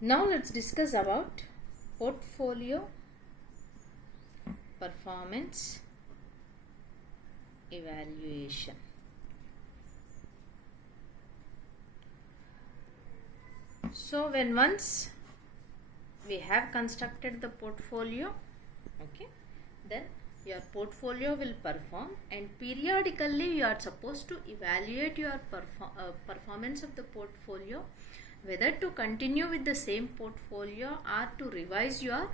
Now let's discuss about portfolio performance evaluation. So when once we have constructed the portfolio, okay, then your portfolio will perform, and periodically you are supposed to evaluate your performance of the portfolio, whether to continue with the same portfolio or to revise your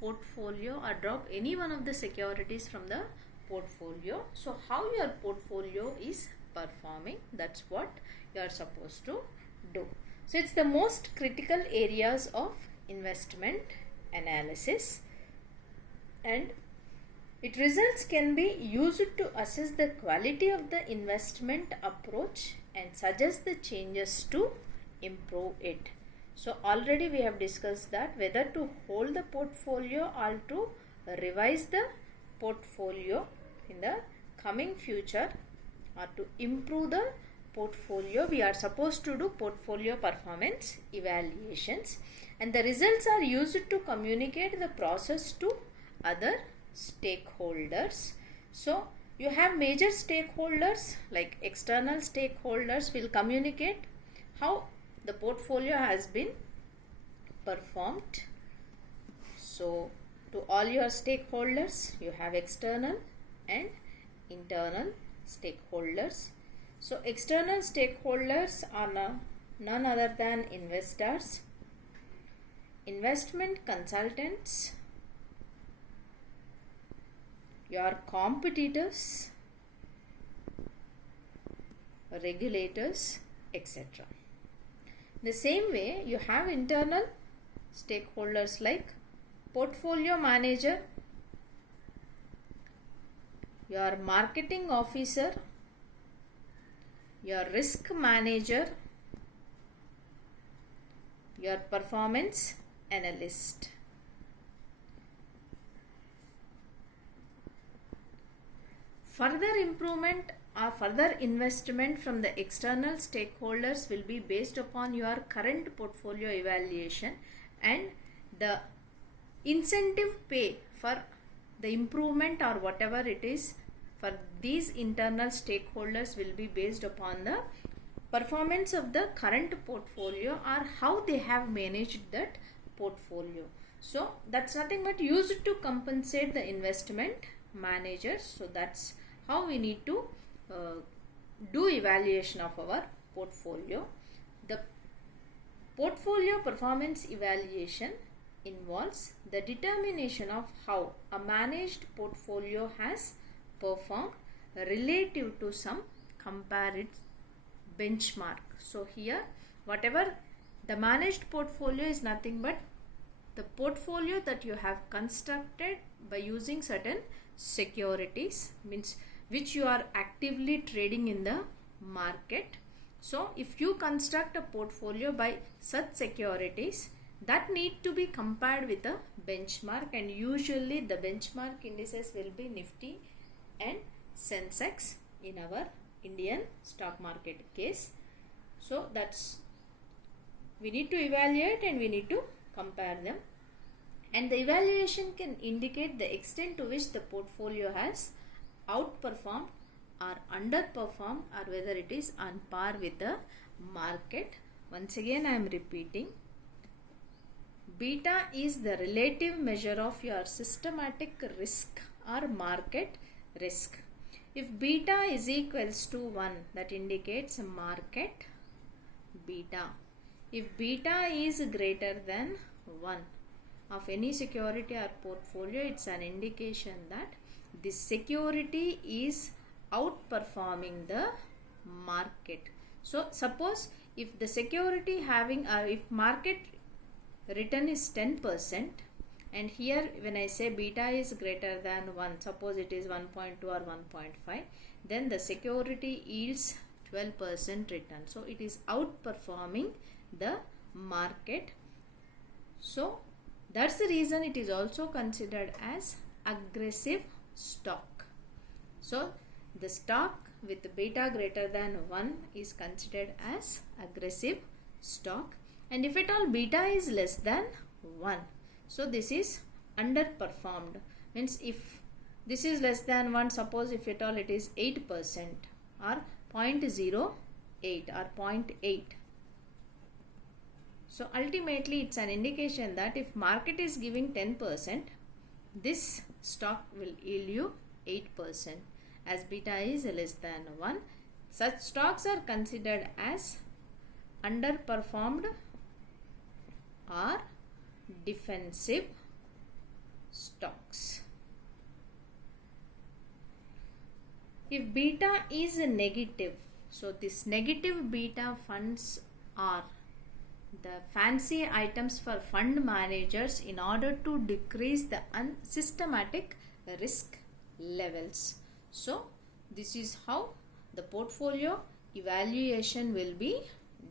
portfolio or drop any one of the securities from the portfolio. So how your portfolio is performing, that's what you are supposed to do. So it's the most critical areas of investment analysis, and its results can be used to assess the quality of the investment approach and suggest the changes to improve it. So already we have discussed that whether to hold the portfolio or to revise the portfolio in the coming future, or to improve the portfolio, we are supposed to do portfolio performance evaluations, and the results are used to communicate the process to other stakeholders. So you have major stakeholders like external stakeholders will communicate how the portfolio has been performed. So to all your stakeholders, you have external and internal stakeholders. So external stakeholders are none other than investors, investment consultants, your competitors, regulators, etc. The same way, you have internal stakeholders like portfolio manager, your marketing officer, your risk manager, your performance analyst. Further improvement or further investment from the external stakeholders will be based upon your current portfolio evaluation, and the incentive pay for the improvement or whatever it is for these internal stakeholders will be based upon the performance of the current portfolio or how they have managed that portfolio. So that's nothing but used to compensate the investment managers. So that's how we need to do evaluation of our portfolio. The portfolio performance evaluation involves the determination of how a managed portfolio has performed relative to some compared benchmark. So here whatever the managed portfolio is nothing but the portfolio that you have constructed by using certain securities, means which you are actively trading in the market. So if you construct a portfolio by such securities, that need to be compared with a benchmark, and usually the benchmark indices will be Nifty and Sensex in our Indian stock market case. So that's we need to evaluate and we need to compare them, and the evaluation can indicate the extent to which the portfolio has outperformed or underperformed, or whether it is on par with the market. Once again I am repeating, beta is the relative measure of your systematic risk or market risk. If beta is equals to 1, that indicates market beta. If beta is greater than 1 of any security or portfolio, it's an indication that this security is outperforming the market. So suppose if the security having if market return is 10%, and here when I say beta is greater than 1, suppose it is 1.2 or 1.5, then the security yields 12% return. So it is outperforming the market. So that's the reason it is also considered as aggressive stock. So the stock with beta greater than 1 is considered as aggressive stock, And if at all beta is less than 1, so this is underperformed. Means if this is less than 1, suppose if at all it is 8% or 0.08 or 0.8. So ultimately it's an indication that if market is giving 10%, this stock will yield you 8%. As beta is less than 1, such stocks are considered as underperformed or defensive stocks. If beta is negative, so this negative beta funds are the fancy items for fund managers in order to decrease the unsystematic risk levels. So this is how the portfolio evaluation will be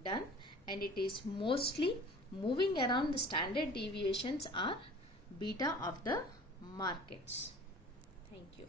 done, and it is mostly moving around the standard deviations or beta of the markets. Thank you.